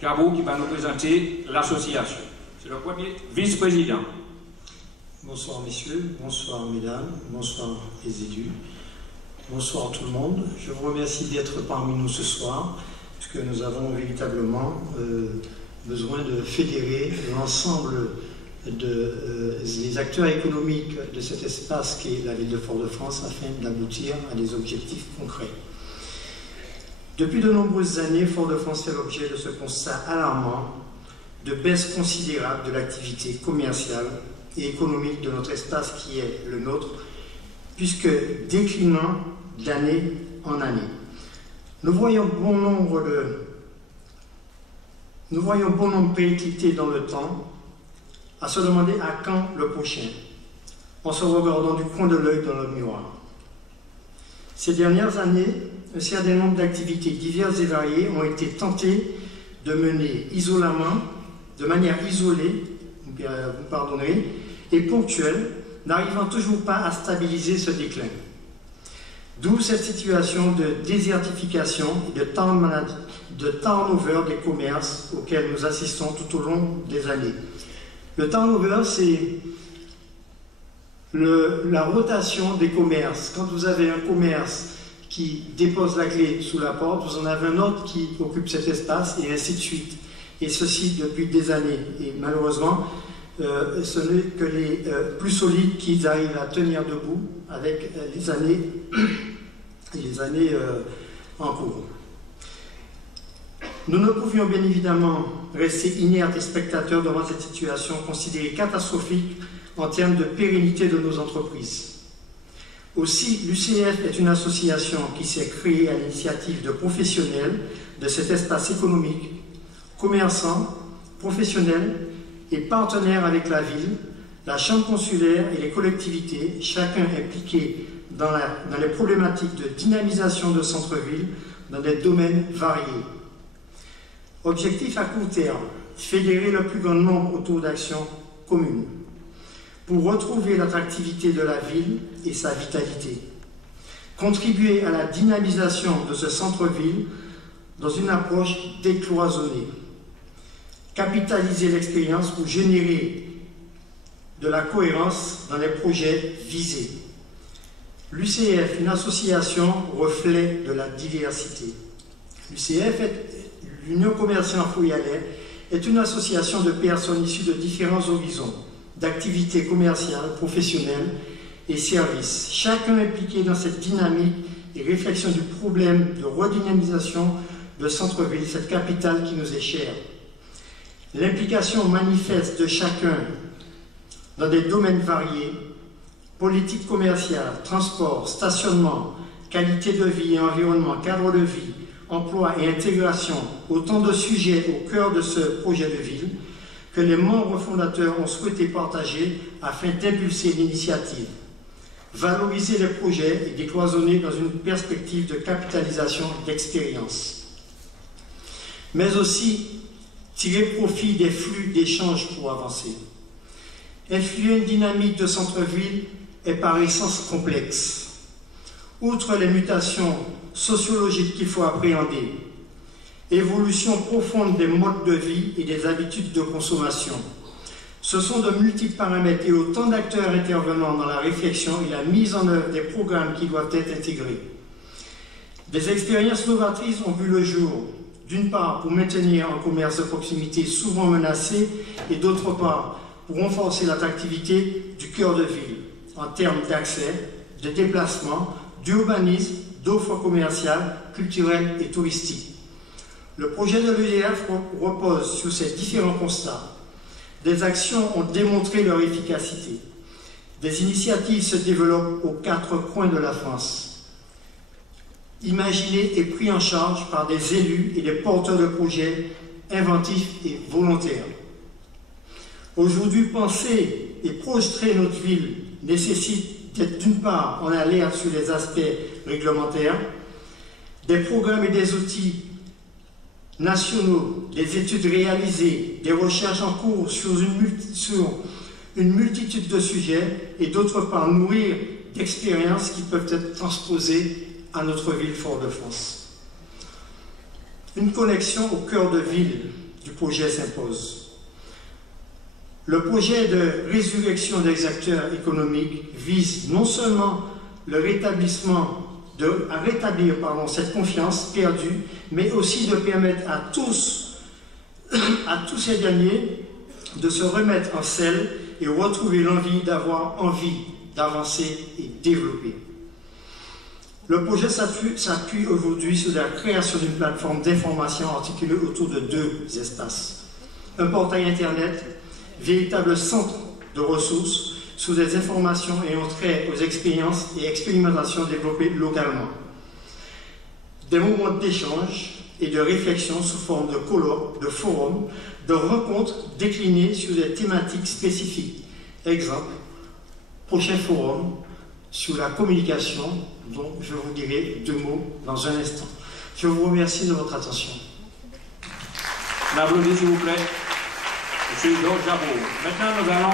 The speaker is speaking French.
Cabot qui va nous présenter l'association. C'est le premier vice-président. Bonsoir messieurs, bonsoir mesdames, bonsoir les élus, bonsoir tout le monde. Je vous remercie d'être parmi nous ce soir, puisque nous avons véritablement besoin de fédérer l'ensemble des acteurs économiques de cet espace qu'est la ville de Fort-de-France afin d'aboutir à des objectifs concrets. Depuis de nombreuses années, Fort-de-France fait l'objet de ce constat alarmant de baisse considérable de l'activité commerciale et économique de notre espace qui est le nôtre, puisque déclinant d'année en année. Nous voyons bon nombre péricliter dans le temps, à se demander à quand le prochain, en se regardant du coin de l'œil dans le miroir. Ces dernières années, un certain nombre d'activités diverses et variées ont été tentées de mener isolément, de manière isolée, vous me pardonnerez, et ponctuelle, n'arrivant toujours pas à stabiliser ce déclin. D'où cette situation de désertification et de turnover des commerces auxquels nous assistons tout au long des années. Le turnover, c'est la rotation des commerces. Quand vous avez un commerce qui dépose la clé sous la porte, vous en avez un autre qui occupe cet espace, et ainsi de suite. Et ceci depuis des années. Et malheureusement, ce n'est que les plus solides qui arrivent à tenir debout avec les années et les années en cours. Nous ne pouvions bien évidemment rester inertes et spectateurs devant cette situation considérée catastrophique en termes de pérennité de nos entreprises. Aussi, l'UCF est une association qui s'est créée à l'initiative de professionnels de cet espace économique, commerçants, professionnels et partenaires avec la ville, la chambre consulaire et les collectivités, chacun impliqué dans les problématiques de dynamisation de centre-ville dans des domaines variés. Objectif à court terme, fédérer le plus grand nombre autour d'actions communes pour retrouver l'attractivité de la ville et sa vitalité. Contribuer à la dynamisation de ce centre-ville dans une approche décloisonnée. Capitaliser l'expérience pour générer de la cohérence dans les projets visés. L'UCF, une association reflet de la diversité. L'UCF, l'Union commerciale froyalais, est une association de personnes issues de différents horizons, d'activités commerciales, professionnelles et services, chacun impliqué dans cette dynamique et réflexion du problème de redynamisation de centre-ville, cette capitale qui nous est chère. L'implication manifeste de chacun dans des domaines variés, politique commerciale, transport, stationnement, qualité de vie et environnement, cadre de vie, emploi et intégration, autant de sujets au cœur de ce projet de ville que les membres fondateurs ont souhaité partager afin d'impulser l'initiative, valoriser les projets et décloisonner dans une perspective de capitalisation d'expérience, mais aussi tirer profit des flux d'échanges pour avancer. Influer une dynamique de centre-ville est par essence complexe. Outre les mutations sociologiques qu'il faut appréhender, évolution profonde des modes de vie et des habitudes de consommation. Ce sont de multiples paramètres et autant d'acteurs intervenant dans la réflexion et la mise en œuvre des programmes qui doivent être intégrés. Des expériences novatrices ont vu le jour, d'une part pour maintenir un commerce de proximité souvent menacé et d'autre part pour renforcer l'attractivité du cœur de ville en termes d'accès, de déplacement, d'urbanisme, d'offres commerciales, culturelles et touristiques. Le projet de l'UCF repose sur ces différents constats. Des actions ont démontré leur efficacité. Des initiatives se développent aux quatre coins de la France. Imaginées et prises en charge par des élus et des porteurs de projets inventifs et volontaires. Aujourd'hui, penser et projeter notre ville nécessite d'être d'une part en alerte sur les aspects réglementaires, des programmes et des outils nationaux, des études réalisées, des recherches en cours sur une multitude de sujets et d'autre part nourrir d'expériences qui peuvent être transposées à notre ville Fort-de-France. Une connexion au cœur de ville du projet s'impose. Le projet de résurrection des acteurs économiques vise non seulement le à rétablir cette confiance perdue, mais aussi de permettre à tous ces derniers de se remettre en selle et retrouver l'envie d'avancer et développer. Le projet s'appuie aujourd'hui sur la création d'une plateforme d'information articulée autour de 2 espaces. Un portail Internet, véritable centre de ressources sous des informations ayant trait aux expériences et expérimentations développées localement. Des moments d'échange et de réflexion sous forme de colloques, de forums, de rencontres déclinées sur des thématiques spécifiques. Exemple, prochain forum sur la communication, dont je vous dirai 2 mots dans un instant. Je vous remercie de votre attention. L'applaudissez s'il vous plaît. Monsieur Georges Jabot. Maintenant, nous allons